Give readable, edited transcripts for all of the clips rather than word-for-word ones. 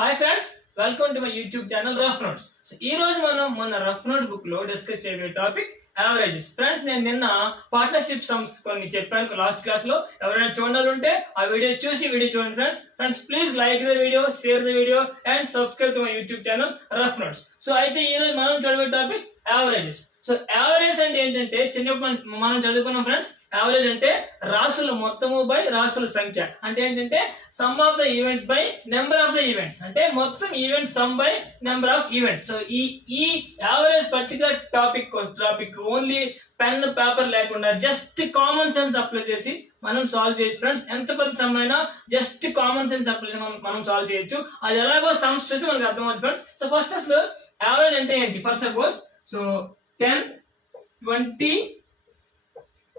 Hi friends, welcome to my YouTube channel rough notes. So ఈ రోజు మనం మన రఫ్ నోట్ బుక్ లో డిస్కస్ చేయబోయే టాపిక్ యావరేజెస్. ఫ్రెండ్స్, నేను నిన్న పార్ట్నర్షిప్ సమ్స్ కొన్ని చెప్పాను లాస్ట్ క్లాస్ లో. ఎవరైనా చూడాలంటే ఆ వీడియో చూసి వీడియో చూడండి friends. Please like the video, share the video and subscribe to my YouTube channel rough notes. So అయితే ఈ రోజు మనం చదివే టాపిక్ యావరేజెస్. సో యావరేజ్ అంటే ఏంటంటే, చిన్నప్పుడు మనం చదువుకున్నాం ఫ్రెండ్స్. యావరేజ్ అంటే రాసుల మొత్తము బై రాసుల సంఖ్య. అంటే ఏంటంటే sum of the events by number of the events. అంటే మొత్తం events sum by number of events. So ఈ average particular topic only pen paper లేకుండా జస్ట్ కామన్ సెన్స్ అప్లై చేసి మనం సాల్వ్ చేయొచ్చు ఫ్రెండ్స్. ఎంత పెద్ద సమ్ అయినా జస్ట్ కామన్ సెన్స్ అప్లై చేసి మనం సాల్వ్ చేయొచ్చు. అది ఎలాగో సమ్స్ చూసి మనకు అర్థమవుతుంది ఫ్రెండ్స్. సో ఫస్ట్ అసలు యావరేజ్ అంటే ఏంటి? First suppose so 10, 20,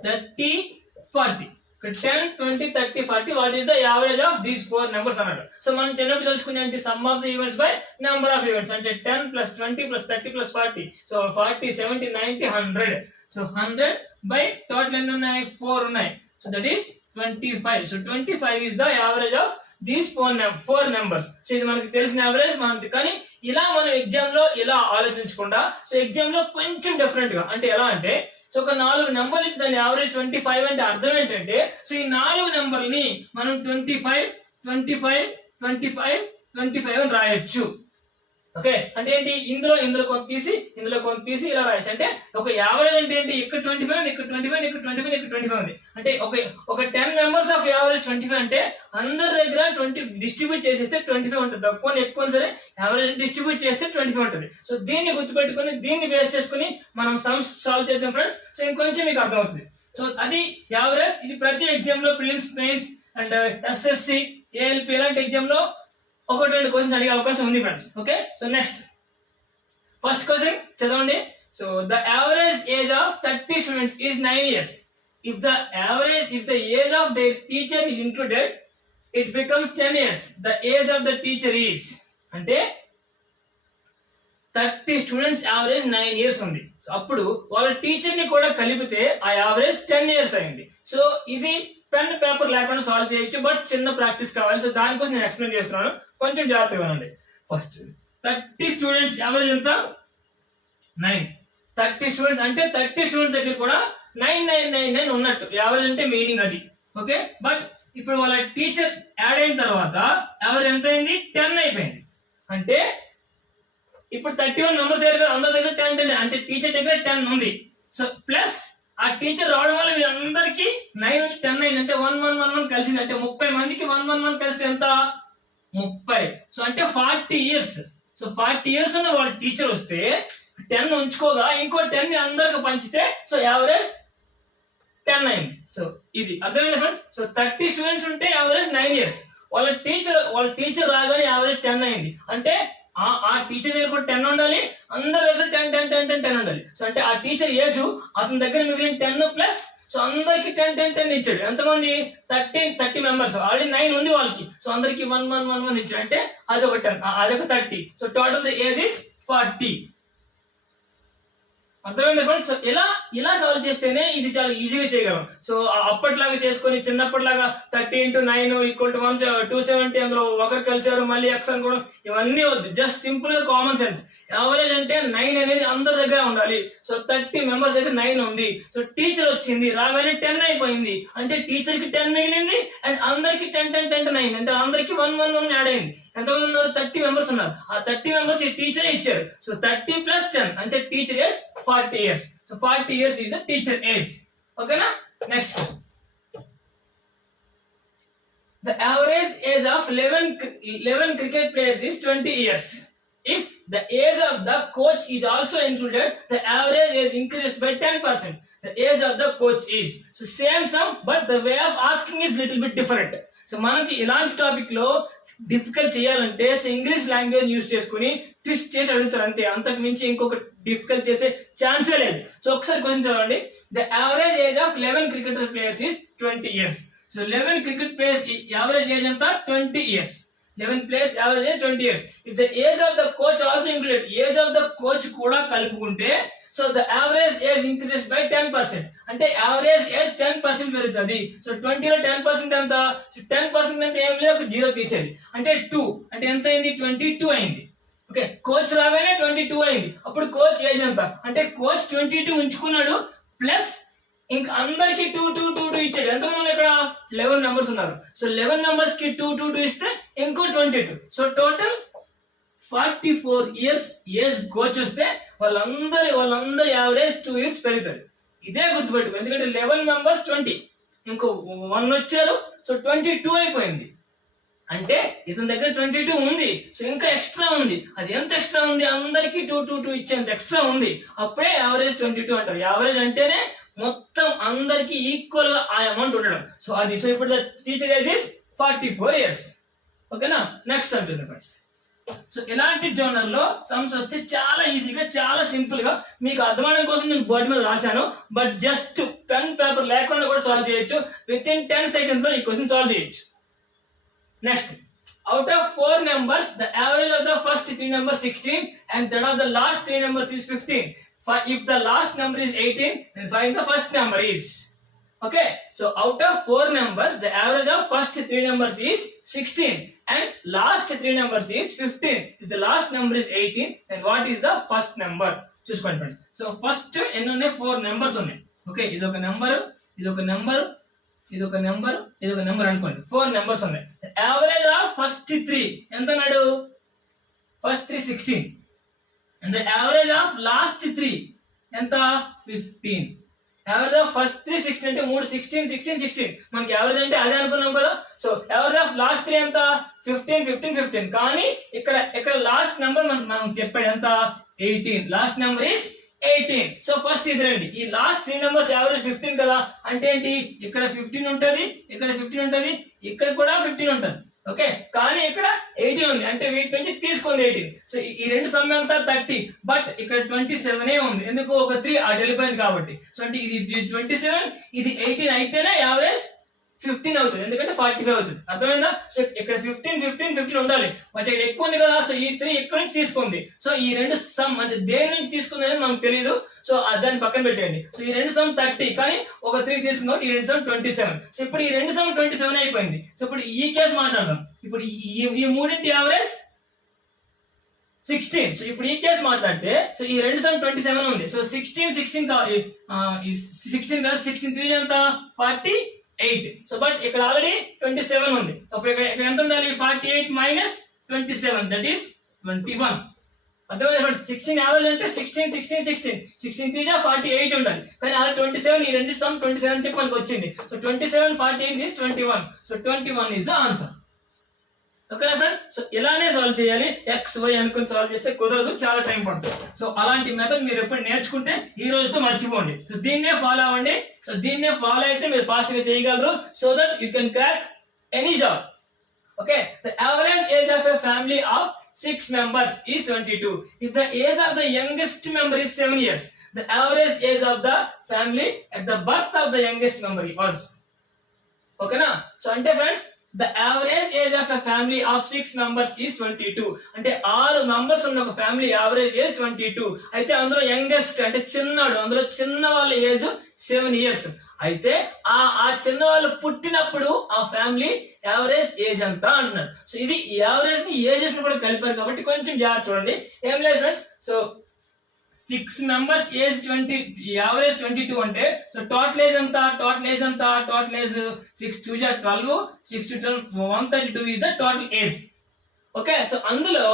30, 40. 10, 20, 30, 40. What is the average of these four numbers అన్నాడు. సో మనం చిన్నప్పుడు తెలుసుకుంది ఏంటి? Some of the events by number of events. అంటే 10 + 20 + 30 + 40. సో 40, 70, 90, 100. సో 100 బై టోటల్ ఎన్ని ఉన్నాయి? 4 ఉన్నాయి. So that is 25. So 25 is the average of these four numbers. So ఇది మనకి తెలిసిన యావరేజ్ మనకి. కానీ ఇలా మనం ఎగ్జామ్ లో ఇలా ఆలోచించకుండా, సో ఎగ్జామ్ లో కొంచెం డిఫరెంట్ గా, అంటే ఎలా అంటే, సో ఒక 4 నెంబర్లు ఇచ్చి దాని యావరేజ్ 25 అంటే అర్థం ఏంటంటే, సో ఈ 4 నెంబర్ని మనం 25, 25, 25, 25 అని రాయొచ్చు. ఓకే, అంటే ఏంటి? ఇందులో కొంత తీసి ఇలా రాయొచ్చు. అంటే ఒక యావరేజ్ అంటే ఏంటి? ఇక్కడ 25 ఉంది, ఇక్కడ 25, ఇక్కడ 25, ఇక్కడ 25 ఉంది. అంటే ఒక 10 మెంబర్స్ ఆఫ్ యావరేజ్ 25 అంటే అందరి దగ్గర 20 డిస్ట్రిబ్యూట్ చేసేస్తే 25 ఉంటుంది. తక్కువ ఎక్కువ సరే యావరేజ్ డిస్ట్రిబ్యూట్ చేస్తే 25 ఉంటుంది. సో దీన్ని గుర్తుపెట్టుకుని, దీన్ని బేస్ చేసుకుని మనం సమ్స్ సాల్వ్ చేద్దాం ఫ్రెండ్స్. సో ఇంకొంచెం మీకు అర్థమవుతుంది. సో అది యావరేజ్. ఇది ప్రతి ఎగ్జామ్ లో, prelims, mains and SSC, ALP ఇలాంటి ఎగ్జామ్ లో 1-2 క్వశ్చన్స్ అడిగే అవకాశం ఉంది friends. Okay, so next first question చదవండి. So the average age of 30 students is 9 years. If the age of their teacher is included, it becomes 10 years. The age of the teacher is, అంటే 30 students average 9 years ఉంది. So అప్పుడు వాళ్ళ teacher ని కూడా కలిపితే ఆ average 10 years అయింది. So ఇది పెన్ పేపర్ లేకుండా సాల్వ్ చేయొచ్చు, బట్ చిన్న ప్రాక్టీస్ కావాలి. సో దానికోసం నేను ఎక్స్ప్లెయిన్ చేస్తున్నాను, కొంచెం జాగ్రత్తగా ఉండండి. ఫస్ట్ 30 స్టూడెంట్స్ యావరేజ్ ఎంత? 9. 30 స్టూడెంట్స్ అంటే 30 స్టూడెంట్స్ దగ్గర కూడా 9999 ఉన్నట్టు. యావరేజ్ అంటే మీనింగ్ అది. ఓకే, బట్ ఇప్పుడు వాళ్ళ టీచర్ యాడ్ అయిన తర్వాత యావరేజ్ ఎంత అయింది? 10 అయిపోయింది. అంటే ఇప్పుడు 31 మెంబర్స్ దగ్గర అందరి దగ్గర 10 అంటే టీచర్ దగ్గర 10 ఉంది. సో ప్లస్ ఆ టీచర్ రావడం వల్ల వీళ్ళందరికీ 9 నుంచి 10 అయింది. అంటే 1 కలిసింది. అంటే 30 మందికి 1 కలిస్తే ఎంత? 30. సో అంటే 40 years. సో 40 years ఉన్న వాళ్ళ టీచర్ వస్తే 10 ఉంచుకోగా ఇంకో 10 అందరికి పంచితే సో యావరేజ్ 10 అయింది. సో ఇది అర్థమైంది ఫ్రెండ్స్. సో 30 స్టూడెంట్స్ ఉంటే యావరేజ్ 9 years. వాళ్ళ టీచర్ రాగానే యావరేజ్ 10 అయింది. అంటే ఆ టీచర్ దగ్గర కూడా 10 ఉండాలి, అందరి దగ్గర 10 ఉండాలి. సో అంటే ఆ టీచర్ ఏజ్ అతని దగ్గర మిగిలిన 10 ప్లస్, సో అందరికి 10 ఇచ్చాడు. ఎంతమంది? 30 మెంబర్స్. ఆల్రెడీ 9 ఉంది వాళ్ళకి. సో అందరికి 1 ఇచ్చాడు. అంటే అదొక 10, అదొక 30. So total the age is 40. అర్థమైంది ఫ్రెండ్స్. సో ఇలా సాల్వ్ చేస్తేనే ఇది చాలా ఈజీగా చేయగలం. సో అప్పట్లాగా చేసుకొని చిన్నప్పటిలాగా 30 × 9 = 270, అందులో ఒకరు కలిసారు మళ్ళీ ఎక్స్ అనుకోవడం, ఇవన్నీ వద్దు. జస్ట్ సింపుల్ గా కామన్ సెన్స్. యావరేజ్ అంటే 9 అనేది అందరి దగ్గర ఉండాలి. సో 30 మెంబర్స్ దగ్గర 9 ఉంది. సో టీచర్ వచ్చింది, రాగానే 10 అయిపోయింది. అంటే టీచర్ కి 10 మిగిలింది అండ్ అందరికి 10 అయింది. అంటే అందరికి 1 యాడ్ అయింది. ఎంతమంది ఉన్నారు? 30 మెంబర్స్ ఉన్నారు. ఆ 30 మెంబర్స్ టీచర్ ఇచ్చారు. సో 30 + 10 అంటే teacher age 40 years. So 40 years is the teacher age. Okay na? Next question. The average age of 11 cricket players is 20 years. If the age of the coach is also included, the average age increases by 10%. The age of the coach is. So same sum, but the way of asking is little bit different. So మనకి ఇలాంటి topic లో difficult చేయాలంటే English language use చేసుకుని twist చేసి అడుగుతారు అంతే. అంతకు మించి ఇంకొక డిఫికల్ట్ చేసే ఛాన్సే లేదు. సో ఒకసారి క్వశ్చన్ చదవండి. The average age of 11 cricket players is 20 years. So 11 cricket players average age ఎంత? 20 years. 11 players average age 20 years. If the age of the coach also included, age of the coach కూడా కలుపుకుంటే so the average age increases by 10%. అంటే average age 10% పెరుగుతుంది. So 20లో 10% ఎంత? 10% అంటే ఏం లేదు, 0 తీసేది. అంటే 2 అంటే ఎంత అయింది? 22 అయింది. ఓకే, కోచ్ రాగానే 22 అయింది. అప్పుడు కోచ్ ఏజ్ ఎంత అంటే కోచ్ 22 ఉంచుకున్నాడు, ప్లస్ ఇంకా అందరికి 2 2 2 2 ఇచ్చాడు. ఎంతమంది ఇక్కడ 11 మెంబర్స్ ఉన్నారు. సో 11 మెంబర్స్ కి 2 2 2 ఇస్తే ఇంకో 22. So total 44 years age coach వస్తే వాళ్ళందరి యావరేజ్ 2 ఇయర్స్ పెరుగుతుంది. ఇదే గుర్తుపెట్టుకో, ఎందుకంటే 11 మెంబర్స్ 20, ఇంకో 1 వచ్చారు. సో 22 అయిపోయింది. అంటే ఇతని దగ్గర 22 ఉంది. సో ఇంకా ఎక్స్ట్రా ఉంది. అది ఎంత ఎక్స్ట్రా ఉంది? అందరికి 2 2 2 ఇచ్చేంత ఎక్స్ట్రా ఉంది. అప్పుడే యావరేజ్ 22 అంటారు. యావరేజ్ అంటేనే మొత్తం అందరికి ఈక్వల్ గా ఆ అమౌంట్ ఉండడం. సో అది. సో ఇప్పుడు టీచర్ ఏజ్ ఇస్ 44 ఇయర్స్. ఓకేనా? నెక్స్ట్ అంటుంది ఫ్రెండ్స్. సో ఇలాంటి జోనర్ లో సమ్స్ వస్తే చాలా ఈజీగా, చాలా సింపుల్ గా మీకు అర్థమవడం కోసం నేను బోర్డు మీద రాశాను. బట్ జస్ట్ పెన్ పేపర్ లేకుండా కూడా సాల్వ్ చేయొచ్చు. విత్ ఇన్ 10 seconds లో ఈ క్వశ్చన్ సాల్వ్ చేయొచ్చు. Next, out of 4 numbers, the average of the first 3 numbers 16 and that of the last 3 numbers is 15. If the last number is 18, then find the first number is. Okay, so out of 4 numbers, the average of first 3 numbers is 16 and last 3 numbers is 15. If the last number is 18, then what is the first number? చూసుకోండి friends. So first ఎన్ని ఉన్నాయి? 4 numbers ఉన్నాయి. Okay, ఇదొక number, ఇదొక number, ఇదొక number, ఇదొక number అనుకోండి. 4 numbers ఉన్నాయి. యావరేజ్ ఆఫ్ ఫస్ట్ 3 ఎంత అన్నాడు? First 3 16 and the average of last 3 ఎంత? 15. యావరేజ్ ఆఫ్ ఫస్ట్ 3 16 అంటే 3 16 16 16 మనకి యావరేజ్ అంటే అదే అనుకున్నాం కదా. సో యావరేజ్ ఆఫ్ లాస్ట్ 3 ఎంత? 15 15 15. కానీ ఇక్కడ లాస్ట్ నెంబర్ మనం చెప్పాడు ఎంత? 18. Last number is 18. So first ఇది రండి. ఈ లాస్ట్ 3 నెంబర్స్ యావరేజ్ 15 కదా. అంటే ఏంటి? ఇక్కడ 15 ఉంటది, ఇక్కడ 15 ఉంటది, ఇక్కడ కూడా 15 ఉంటది. ఓకే, కానీ ఇక్కడ 18 ఉంది. అంటే వీటి నుంచి తీసుకుంది 18. సో ఈ రెండు సమ్ ఎంత? 30. బట్ ఇక్కడ 27 ఉంది. ఎందుకు? ఒక 3 అటు వెళ్ళిపోయింది కాబట్టి. సో అంటే ఇది 27, ఇది 18 అయితేనే యావరేజ్ 15 అవుతుంది. ఎందుకంటే 45 అవుతుంది. అర్థమైందా? సో ఇక్కడ 15 15 15 ఉండాలి. బట్ ఇక్కడ ఎక్కువ ఉంది కదా. సో ఈ 3 ఇక్కడ నుంచి తీసుకుంది. సో ఈ రెండు సమ్ అంటే దేని నుంచి తీసుకుంది అనేది మనకు తెలియదు. సో దాన్ని పక్కన పెట్టేయండి. సో ఈ రెండు సమ్ 30, కానీ ఒక 3 తీసుకున్నాం. ఈ రెండు సమ్ 27. సో ఇప్పుడు ఈ రెండు సమ్ 27 అయిపోయింది. సో ఇప్పుడు ఈ కేసు మాట్లాడదాం. ఇప్పుడు ఈ మూడింటి యావరేజ్ 16. సో ఇప్పుడు ఈ కేసు మాట్లాడితే, సో ఈ రెండు సమ్ 27 ఉంది. సో 16 16 16 కదా. 16 3 ఎంత? 48. సో బట్ ఇక్కడ ఆల్రెడీ 27 ఉంది. అప్పుడు ఇక్కడ ఎంత ఉండాలి? 48 మైనస్ 27, దట్ ఈస్ 21. అర్థమైంది ఫ్రెండ్స్? 16 యావరేజ్ అంటే 16 16 16 16 3 48 ఉండాలి. కానీ అలా 27, ఈ రెండు సమ్ 27 చెప్పి మనకు వచ్చింది. So 27 48 is 21. So 21 is the answer. ఓకేనా ఫ్రెండ్స్? సో ఇలానే సాల్వ్ చేయాలి. ఎక్స్ వై అనుకుని సాల్వ్ చేస్తే కుదరదు, చాలా టైం పడుతుంది. సో అలాంటి మెథడ్ మీరు ఎప్పుడు నేర్చుకుంటే ఈ రోజుతో మర్చిపోండి. సో దీన్నే ఫాలో అవ్వండి. సో దీన్నే ఫాలో అయితే మీరు ఫాస్ట్ గా చేయగలరు. So that you can crack any job. Okay, the average age of a family of 6 members is 22. If the age of the youngest member is 7 years, the average age of the family at the birth of the youngest member was. Okay na? So ante friends, the average age of a family of 6 members is 22. అంటే 6 members ఉన్న ఒక family average age 22. అయితే అందులో youngest అంటే చిన్నవాడు, అందులో చిన్న వాళ్ళ ఏజ్ 7 years. అయితే ఆ చిన్న వాళ్ళు పుట్టినప్పుడు ఆ ఫ్యామిలీ యావరేజ్ ఏజ్ ఎంత అంటున్నారు. సో ఇది యావరేజ్ ని ఏజెస్ ని కూడా కలిపారు కాబట్టి కొంచెం జాగ్రత్త చూడండి. ఏం లేదు friends. So 6 members age 20, average 22 అంటే సో టోటల్ ఏజ్ ఎంత? టోటల్ ఏజ్ ఎంత? Total age 6 2 12, 6 2 12 132 is the total age. Okay, so అందులో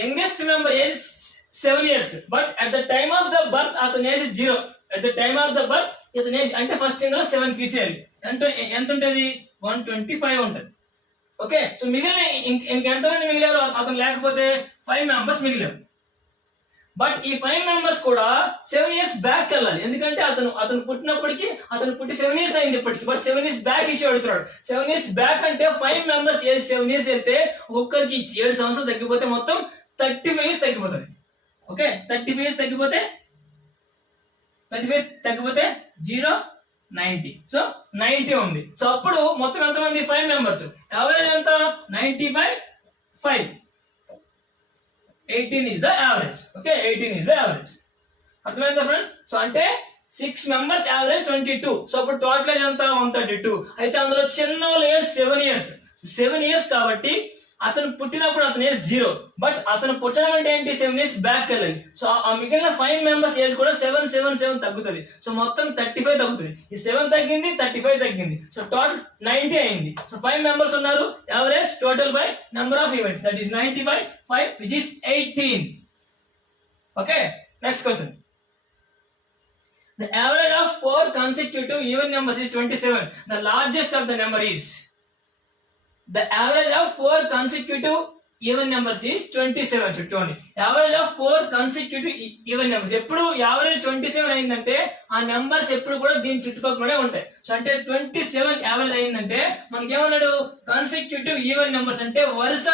youngest member age 7 years, but at the time of the birth అతని age 0. At the time of the birth ఇతని age అంటే first ఇందులో 7 తీసేయాలి. అంటే ఎంత ఉంటుంది? 125 ఉంటుంది. ఓకే, సో మిగిలిన ఇంకెంతమంది మిగిలారు? అతను లేకపోతే 5 members మిగిలారు. బట్ ఈ 5 members కూడా 7 years బ్యాక్ వెళ్ళాలి. ఎందుకంటే అతను పుట్టినప్పటికీ అతను పుట్టి 7 years అయింది ఇప్పటికి. బట్ 7 years బ్యాక్ ఇష్యూ అడుగుతున్నాడు. 7 years బ్యాక్ అంటే 5 members ఏజ్ 7 years వెళ్తే ఒక్కరికి 7 సంవత్సరాలు తగ్గిపోతే మొత్తం 35 years తగ్గిపోతుంది. ఓకే, 35 years తగ్గిపోతే 0 90. సో 90 ఉంది. సో అప్పుడు మొత్తం ఎంతమంది? 5 members. యావరేజ్ ఎంత? 90/5. 18 is the average. Okay, 18 is the average. అర్థమైందా ఫ్రెండ్స్? సో అంటే 6 మెంబర్స్ యావరేజ్ 22. సో అప్పుడు టోటల్ ఏజ్ ఎంత 132. అయితే అందులో చిన్న ఏజ్ 7 years. 7 years కాబట్టి అతను పుట్టినప్పుడు అతని ఏజ్ 0. బట్ అతను పుట్టడం అంటే ఏంటి 7 years బ్యాక్ వెళ్ళాలి. సో ఆ మిగిలిన 5 మెంబర్స్ ఏజ్ కూడా 7 తగ్గుతుంది. సో మొత్తం 35 తగ్గుతుంది. ఈ 7 తగ్గింది, 35 తగ్గింది. సో టోటల్ 90 అయింది. సో 5 మెంబర్స్ ఉన్నారు. Average total by number of events, that is 90 by 5 which is 18. Okay, next question. The average of 4 consecutive even numbers is 27. The largest of the number is. The average of 4 consecutive even numbers is 27. చూడండి, average of 4 consecutive even numbers ఎప్పుడు average 27 అయిందంటే ఆ numbers ఎప్పుడు కూడా దీని చుట్టుపక్కలనే ఉంటాయి. So అంటే 27 average అయిందంటే మనకి ఏమన్నాడు, కాన్సిక్యూటివ్ ఈవెన్ నెంబర్స్ అంటే వరుస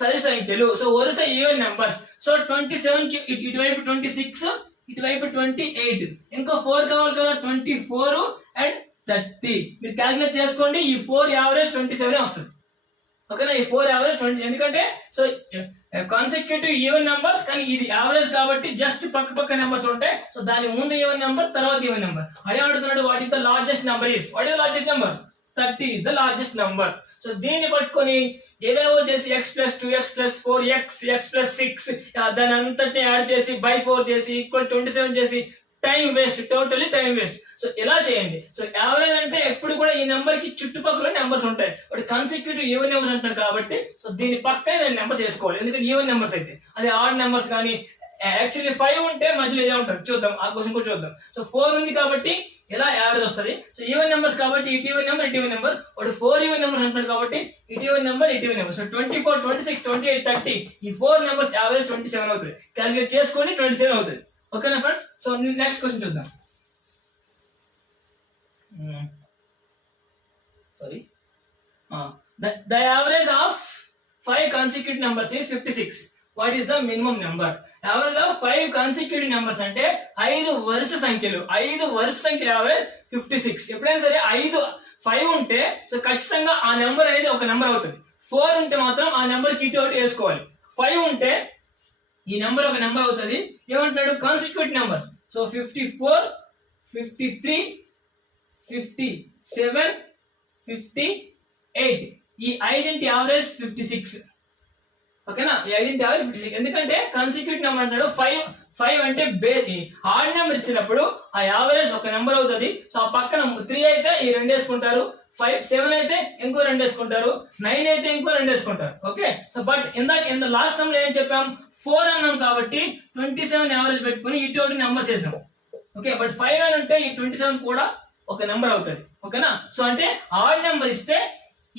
సరి సంఖ్యలు. సో వరుస ఈవెన్ నెంబర్స్. సో 27 కి ఇటువైపు 26, ఇటువైపు 28, ఇంకో 4 కావాలి కదా, 24 and 30. మీరు క్యాలిక్యులేట్ చేసుకోండి. ఈ 4 యావరేజ్ 27 వస్తుంది. ఓకేనా, ఈ 4 యావరేజ్ 20. ఎందుకంటే సో కాన్సిక్యూటివ్ ఈవెన్ నెంబర్స్, కానీ ఇది యావరేజ్ కాబట్టి జస్ట్ పక్క నెంబర్స్ ఉంటాయి. సో దాని ముందు ఈవెన్ నెంబర్, తర్వాత ఈవెన్ నెంబర్. అదే అడుగుతున్నాడు, what is the largest number is. What is the largest number? 30 is the largest number. So దీన్ని పట్టుకొని ఏవేవో చేసి x+2, x+4, x+6 దాని అంతటి యాడ్ చేసి by 4 చేసి ఈక్వల్ 27 చేసి time waste, totally time waste. So ఇలా చేయండి. సో యావరేజ్ అంటే ఎప్పుడు కూడా ఈ నెంబర్ కి చుట్టుపక్కల నెంబర్స్ ఉంటాయి. బట్ కాన్సిక్యూటివ్ ఈవెన్ నెంబర్స్ అంటారు కాబట్టి సో దీని పక్కనే నేను నెంబర్ చేసుకోవాలి. ఎందుకంటే ఈవెన్ నెంబర్స్ అయితే అది ఆడ్ నెంబర్స్ కానీ యాక్చువల్లీ 5 ఉంటే మధ్యలో ఇదే ఉంటుంది. చూద్దాం, ఆ క్వశ్చన్ కూడా చూద్దాం. సో 4 ఉంది కాబట్టి ఇలా యావరేజ్ వస్తుంది. సో ఈవెన్ నెంబర్స్ కాబట్టి ఇటు ఈవెన్ నెంబర్, ఇటు ఈవెన్ నెంబర్. వాడు 4 ఈవెన్ నెంబర్స్ అంటాడు కాబట్టి ఇటు ఈవెన్ నెంబర్, ఇటు ఈవెన్ నెంబర్. సో 24, 26, 28, 30 ఈ 4 నెంబర్స్ యావరేజ్ 27 అవుతుంది. క్యాలిక్యులేట్ చేసుకొని 27 అవుతుంది. ఓకేనా ఫ్రెండ్స్? సో నెక్స్ట్ క్వశ్చన్ చూద్దాం. Sorry, the average of 5 consecutive numbers is 56. What is the minimum number? Average of 5 consecutive numbers అంటే 5 వరుస సంఖ్యలు. 5 వరుస సంఖ్య యావరేజ్ 56. ఎప్పుడైనా సరే 5 ఉంటే సో ఖచ్చితంగా ఆ నెంబర్ అనేది ఒక నెంబర్ అవుతుంది. 4 ఉంటే మాత్రం ఆ నెంబర్ కి ఇటు వేసుకోవాలి. 5 ఉంటే ఈ నెంబర్ ఒక నెంబర్ అవుతుంది. ఏమంటున్నాడు, కాన్సిక్యూటివ్ నెంబర్స్. సో 54, 53, 57, 58 ఈ 5 యావరేజ్ 56. ఓకేనా, ఈ 5 యావరేజ్ 56. ఎందుకంటే కాన్సిక్యూటివ్ నెంబర్ అంటాడు 5 అంటే ఆడ్ నెంబర్ ఇచ్చినప్పుడు ఆ యావరేజ్ ఒక నెంబర్ అవుతుంది. సో ఆ పక్కన 3 అయితే ఈ 2 వేసుకుంటారు, 5, 7 అయితే ఇంకో 2 వేసుకుంటారు, 9 అయితే ఇంకో 2 వేసుకుంటారు. ఓకే, సో బట్ ఇంత లాస్ట్ నెంబర్ ఏం చెప్పాం, 4 అన్నాం కాబట్టి 27 యావరేజ్ పెట్టుకుని ఇటు నెంబర్ చేసాం. ఓకే, బట్ 5 అని అంటే ఈ 27 కూడా ఒక నెంబర్ అవుతుంది. ఓకేనా, సో అంటే ఆడ్ నెంబర్ ఇస్తే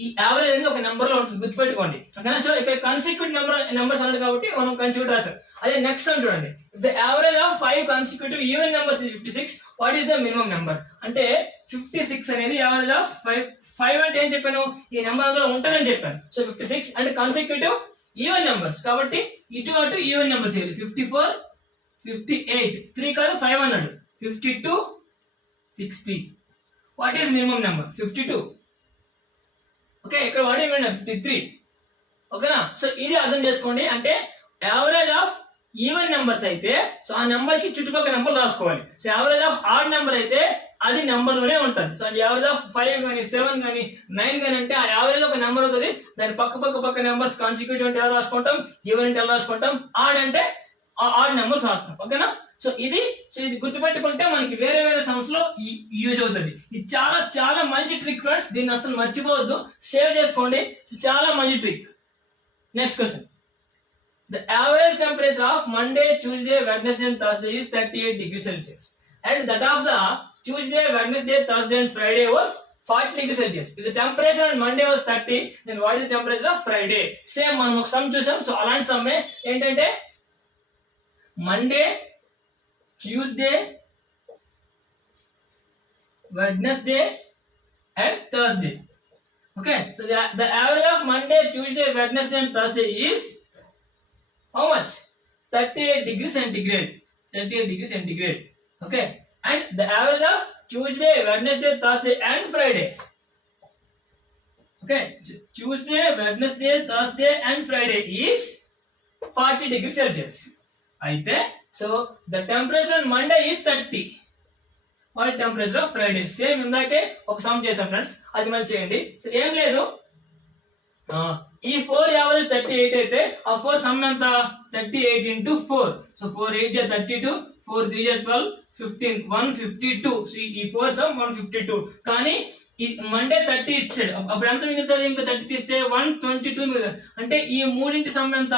ఈ యావరేజ్ అనేది ఒక నెంబర్ లో ఉంటుంది, గుర్తుపెట్టుకోండి. ఓకేనా, సో ఇక్కడ కాన్సిక్యూటివ్ నెంబర్స్ అన్నాడు కాబట్టి మనం కాన్సిక్యూటివ్ రాసాం. అదే నెక్స్ట్ అని చూడండి, the average of 5 consecutive even numbers is 56. What is the minimum number? అంటే 56 అనేది యావరేజ్ ఆఫ్ 5 అంటే ఏం చెప్పాను, ఈ నెంబర్ అందులో ఉంటుందని చెప్పాను. సో 56 అంటే కాన్సిక్యూటివ్ ఈవెన్ నెంబర్స్ కాబట్టి ఇటు అటు ఈవెన్ నెంబర్స్ ఇవ్వాలి. 54, 58, 3 కాదు 5 అన్నాడు, 52, 60. What is minimum number? 52. Okay, ఇక్కడ వాట్ ఈస్ 53. ఓకేనా, సో ఇది అర్థం చేసుకోండి. అంటే యావరేజ్ ఆఫ్ ఈవెన్ నెంబర్స్ అయితే సో ఆ నెంబర్ కి చుట్టుపక్కల నెంబర్ రాసుకోవాలి. So average of odd number అయితే అది నెంబర్ లోనే ఉంటుంది. సో యావరేజ్ ఆఫ్ 5 కానీ 7 కానీ 9 కానీ అంటే ఆ యావరేజ్ ఒక నెంబర్ అవుతుంది. దాని పక్క నెంబర్స్ కాన్సిక్యూటివ్ అంటే ఎలా రాసుకుంటాం, ఈవెన్ అంటే ఎలా రాసుకుంటాం, ఆడ్ అంటే ఆడ్ నెంబర్స్ రాస్తాం. ఓకేనా, సో ఇది గుర్తుపెట్టుకుంటే మనకి వేరే సమ్స్ లో యూజ్ అవుతుంది. ఇది చాలా మంచి ట్రిక్ ఫ్రెండ్స్, దీన్ని అసలు మర్చిపోవద్దు, సేవ్ చేసుకోండి. చాలా మంచి trick. Next question, the average temperature of Monday, Tuesday, Wednesday and Thursday is 38 degrees Celsius and that of the Tuesday, Wednesday, Thursday and Friday was 40 degrees Celsius. If the temperature on Monday was 30, then what is the temperature of Friday? Same మనం ఒక some చూసాం. So అలాంటి సమ్మే ఏంటంటే Monday, Tuesday, Wednesday and Thursday. Okay, so the average of Monday, Tuesday, Wednesday and Thursday is how much? 38 degrees centigrade. 38 degrees centigrade. Okay, and the average of Tuesday, Wednesday, Thursday and Friday. Okay, so Tuesday, Wednesday, Thursday and Friday is 40 degrees Celsius. అయితే so the temperature on Monday is 30. What temperature of Friday? Same ఇందాకే ఒక some చేశాం friends, అది మళ్ళీ చేయండి. So ఏం లేదు, ఈ 4 యావరేజ్ 38 అయితే ఆ 4 సమ్ ఎంత? 38 into 4. సో 4 8 32, 4 3 12, 15 152. సో ఈ 4 సమ్ 152. కానీ ఈ మండే 30 ఇచ్చాడు, అప్పుడు ఎంత మిగులుతుంది? ఇంకా 30 తీస్తే 122 మిగులుతుంది. అంటే ఈ మూడింటి సమ్ ఎంత?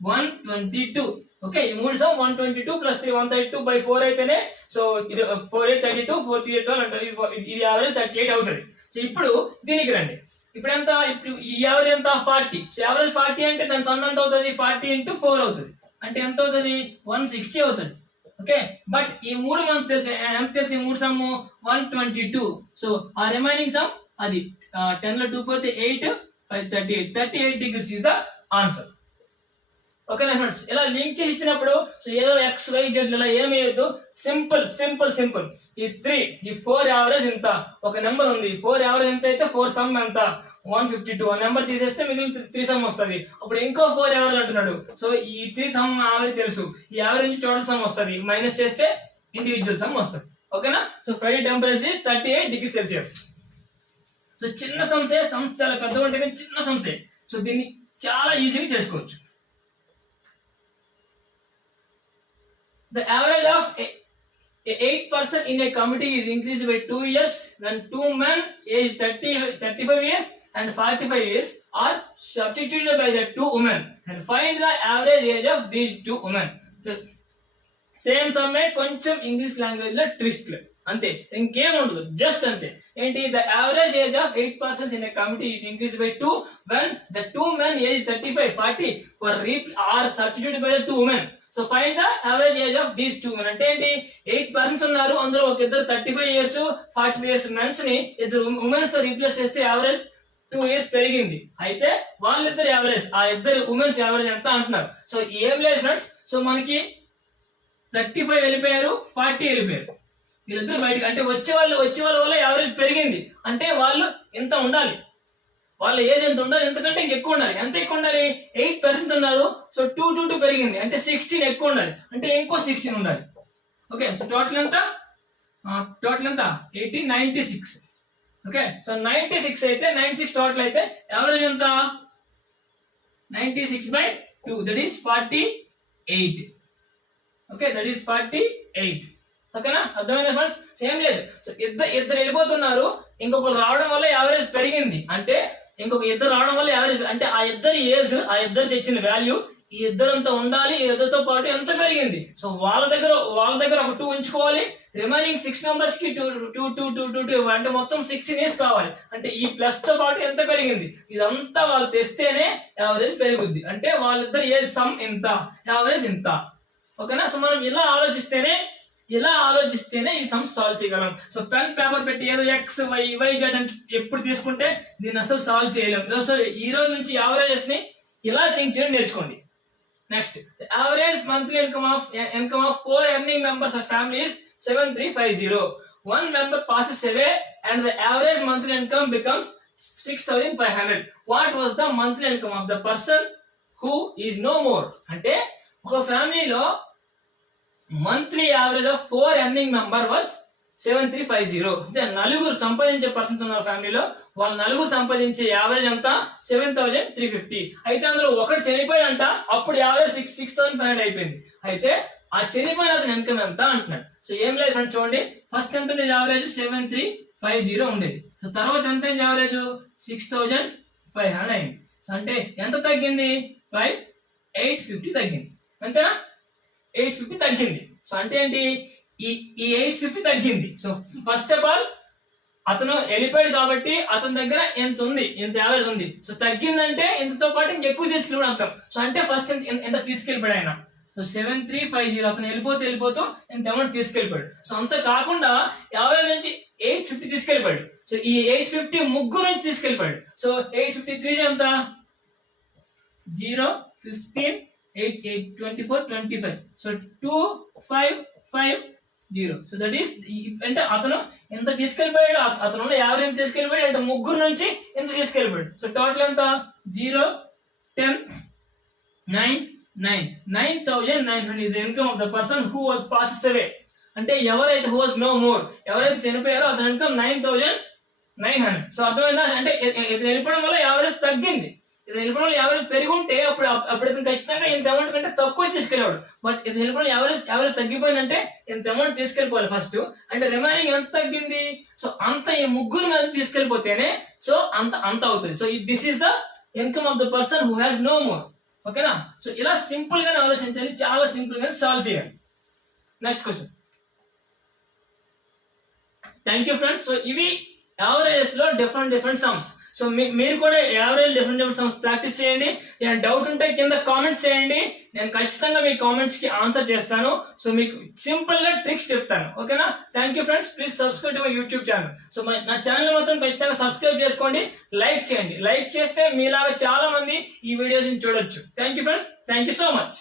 122. ఓకే, ఈ మూడు సమ్ 122 ప్లస్ 3 132/4 అయితేనే, సో ఇది 4 8 32, 4 3 12 అంటారు, ఇది యావరేజ్ 38 అవుతుంది. సో ఇప్పుడు దీనికి రండి, ఇప్పుడు ఎంత? ఇప్పుడు ఈ యావరేజ్ ఎంత? 40. సో యావరేజ్ 40 అంటే దాని సమ్ ఎంత అవుతుంది? 40 into 4 అవుతుంది. అంటే ఎంత అవుతుంది? 160 అవుతుంది. ఓకే, బట్ ఈ మూడు మనకు తెలిసి ఎంత తెలిసి? ఈ మూడు సమ్ 122. సో ఆ రిమైనింగ్ సమ్ అది 10 లో 2 పోతే 8 5 38 degrees ఇస్ ద ఆన్సర్. ఓకేనా ఫ్రెండ్స్? ఇలా లింక్ చేసి ఇచ్చినప్పుడు సో ఏదో XYZ ఇలా ఏమి వేయద్దు, సింపుల్. ఈ 3 ఈ 4 యావరేజ్ ఎంత? ఒక నెంబర్ ఉంది, 4 యావరేజ్ ఎంత అయితే 4 సమ్ ఎంత? 152. ఆ నెంబర్ తీసేస్తే మిగిలిన 3 సమ్ వస్తుంది. అప్పుడు ఇంకో 4 యావరేజ్ అంటున్నాడు. సో ఈ 3 సమ్ ఆల్రెడీ తెలుసు, ఈ యావరేజ్ టోటల్ సమ్ వస్తుంది, మైనస్ చేస్తే ఇండివిజువల్ సమ్ వస్తుంది. ఓకేనా? So Friday temperature is 38 degrees Celsius. So చిన్న సమ్సే, సమ్స్ చాలా పెద్దగా ఉంటాయి కానీ చిన్న సమ్సే. సో దీన్ని చాలా ఈజీగా చేసుకోవచ్చు. The average of a 8% in a committee is increased by 2 years when 2 men aged 35 years and 45 years are substituted by the 2 women, and find the average age of these 2 women. Same సమ్మే, కొంచెం English language లో twist అంతే, ఇంకేం ఉండదు, just అంతే. ఏంటి? The average age of 8 persons in a committee is increased by 2 when the 2 men aged 35 40 are substituted by the 2 women. So find the average age of these 2 men. అంటే ఏంటి? 8 persons ఉన్నారు, అందులో ఒక ఇద్దరు 35 years 40 years మెన్స్ ని ఇద్దరు women's తో replace చేస్తే యావరేజ్ 2 years పెరిగింది. అయితే వాళ్ళిద్దరు యావరేజ్, ఆ ఇద్దరు ఉమెన్స్ యావరేజ్ ఎంత అంటున్నారు. సో ఏం లేదు ఫ్రెండ్స్, సో మనకి 35 వెళ్ళిపోయారు, 40 వెళ్ళిపోయారు, వీళ్ళిద్దరు బయటకు. అంటే వచ్చే వాళ్ళ వల్ల యావరేజ్ పెరిగింది, అంటే వాళ్ళు ఎంత ఉండాలి, వాళ్ళ ఏజ్ ఎంత ఉండాలి? ఎంతకంటే ఇంకెక్కువ ఉండాలి. ఎంత ఎక్కువ ఉండాలి? 8% ఉన్నారు, సో 2 పెరిగింది, అంటే 16 ఎక్కువ ఉండాలి, అంటే ఇంకో 16 ఉండాలి. ఓకే, సో టోటల్ ఎంత? 18 96. ఓకే, సో 96 అయితే 96 టోటల్ అయితే యావరేజ్ ఎంత? 96/2, that is 48. Okay, that is 48. ఓకేనా? అర్థమైందా ఫ్రెండ్స్? ఏం లేదు, సో ఇద్దరు వెళ్ళిపోతున్నారు, ఇంకొకరు రావడం వల్ల యావరేజ్ పెరిగింది, అంటే ఇంకొక ఇద్దరు రావడం వల్ల యావరేజ్, అంటే ఆ ఇద్దరి ఏజ్, ఆ ఇద్దరు తెచ్చిన వాల్యూ, ఈ ఇద్దరంతా ఉండాలి, ఈ ఇద్దరితో పాటు ఎంత పెరిగింది. సో వాళ్ళ దగ్గర ఒక 2 ఉంచుకోవాలి, రిమైనింగ్ 6 మెంబర్స్ కి 2 అంటే మొత్తం 16 years కావాలి. అంటే ఈ ప్లస్ తో పాటు ఎంత పెరిగింది, ఇదంతా వాళ్ళు తెస్తేనే యావరేజ్ పెరుగుద్ది. అంటే వాళ్ళిద్దరు ఏజ్ సమ్ ఎంత, యావరేజ్ ఎంత. ఓకేనా? సో మనం ఇలా ఆలోచిస్తేనే ఈ సమ్ సాల్వ్ చేయగలం. సో పెన్ పేపర్ పెట్టి ఏదో XYZ అని ఎప్పుడు తీసుకుంటే దీన్ని అసలు సాల్వ్ చేయలేం. సో ఈ రోజు నుంచి యావరేజెస్ ని ఇలా థింక్ చేయడం నేర్చుకోండి. Next, average monthly income of 4 earning members of family is 7350. One member passes away and the average monthly income becomes 6500. What was the monthly income of the person who is no more? అంటే ఒక ఫ్యామిలీలో monthly average of 4 earning member was 7350. అంటే నలుగురు సంపాదించే persons ఉన్నారు ఫ్యామిలీలో, వాళ్ళ నలుగురు సంపాదించే యావరేజ్ అంతా 7350. అయితే అందులో ఒకటి చనిపోయాడంట, అప్పుడు యావరేజ్ 6500 అయిపోయింది. అయితే ఆ చనిపోయిన అతని ఇన్కమ్ ఎంత అంటున్నాడు. సో ఏం లేదు ఫ్రెండ్స్, చూడండి, ఫస్ట్ ఎంత ఉండేది యావరేజ్? 7350 ఉండేది. సో తర్వాత ఎంత అయింది యావరేజ్? 6500 అయింది. సో అంటే ఎంత తగ్గింది? 850 తగ్గింది. అంతేనా? 850 తగ్గింది. సో అంటే ఏంటి? ఈ 850 తగ్గింది. సో ఫస్ట్ ఆఫ్ ఆల్ అతను వెళ్ళిపోయాడు కాబట్టి అతని దగ్గర ఎంత ఉంది, ఎంత యావరేజ్ ఉంది. సో తగ్గిందంటే ఇంతతో పాటు ఇంకెక్కువ తీసుకెళ్ళిపోవడం అర్థం. సో అంటే ఫస్ట్ ఎంత తీసుకెళ్ళిపోయాడు ఆయన? సో 7350, అతను వెళ్ళిపోతూ ఇంత అమౌంట్ తీసుకెళ్ళిపోయాడు. సో అంత కాకుండా యావరేజ్ నుంచి 850 తీసుకెళ్ళిపోయాడు. సో ఈ 850 ముగ్గురు నుంచి తీసుకెళ్ళిపోయాడు. సో 853 ఎంత? 0 15 8 8 24 25. సో 2550. సో దట్ ఈస్, అంటే అతను ఎంత తీసుకెళ్ళిపోయాడు, అతను యావరేజ్ ఎంత తీసుకెళ్ళిపోయాడు అంటే ముగ్గురు నుంచి ఎంత తీసుకెళ్ళిపోయాడు. సో టోటల్ ఎంత? 0 10 9 9,900 is the income of the person who was passes away. అంటే ఎవరైతే హూ వాజ్ నో మోర్, ఎవరైతే చనిపోయారో అతని ఇన్కమ్ 9,900. సో అర్థమైందా? అంటే ఇది వెళ్ళిపోవడం వల్ల యావరేజ్ తగ్గింది. ఇది వెళ్ళిపోవడం వల్ల యావరేజ్ పెరిగి ఉంటే అప్పుడు ఇతను ఖచ్చితంగా ఇంత అమౌంట్ కంటే తక్కువ తీసుకెళ్ళాడు. బట్ ఇది వెళ్ళిపోవడం యావరేజ్ తగ్గిపోయిందంటే ఇంత అమౌంట్ తీసుకెళ్ళిపోవాలి ఫస్ట్. అంటే రిమైనింగ్ ఎంత తగ్గింది? సో అంత ఈ ముగ్గురు మీద తీసుకెళ్ళిపోతేనే సో అంత అవుతుంది. So this is the income of the person who has no more. ఓకేనా? సో ఇలా సింపుల్ గానే ఆలోచించాలి, చాలా సింపుల్ గానే సాల్వ్ చేయాలి. Next question. Thank you friends. So ఇవి యావరేజెస్ లో డిఫరెంట్ సమ్స్. సో మీరు కూడా యావరేజ్ డిఫరెంట్ సమ్స్ ప్రాక్టీస్ చేయండి. ఏమైనా డౌట్ ఉంటే కింద కామెంట్స్ చేయండి, నేను ఖచ్చితంగా మీ కామెంట్స్ కి ఆన్సర్ చేస్తాను. సో మీకు సింపుల్ గా ట్రిక్స్ చెప్తాను. ఓకేనా? Thank you friends. Please subscribe to my YouTube channel. So నా ఛానల్ మాత్రం ఖచ్చితంగా సబ్స్క్రైబ్ చేసుకోండి, లైక్ చేయండి. లైక్ చేస్తే మీలాగా చాలా మంది ఈ వీడియోస్ ని చూడొచ్చు. Thank you friends. Thank you so much.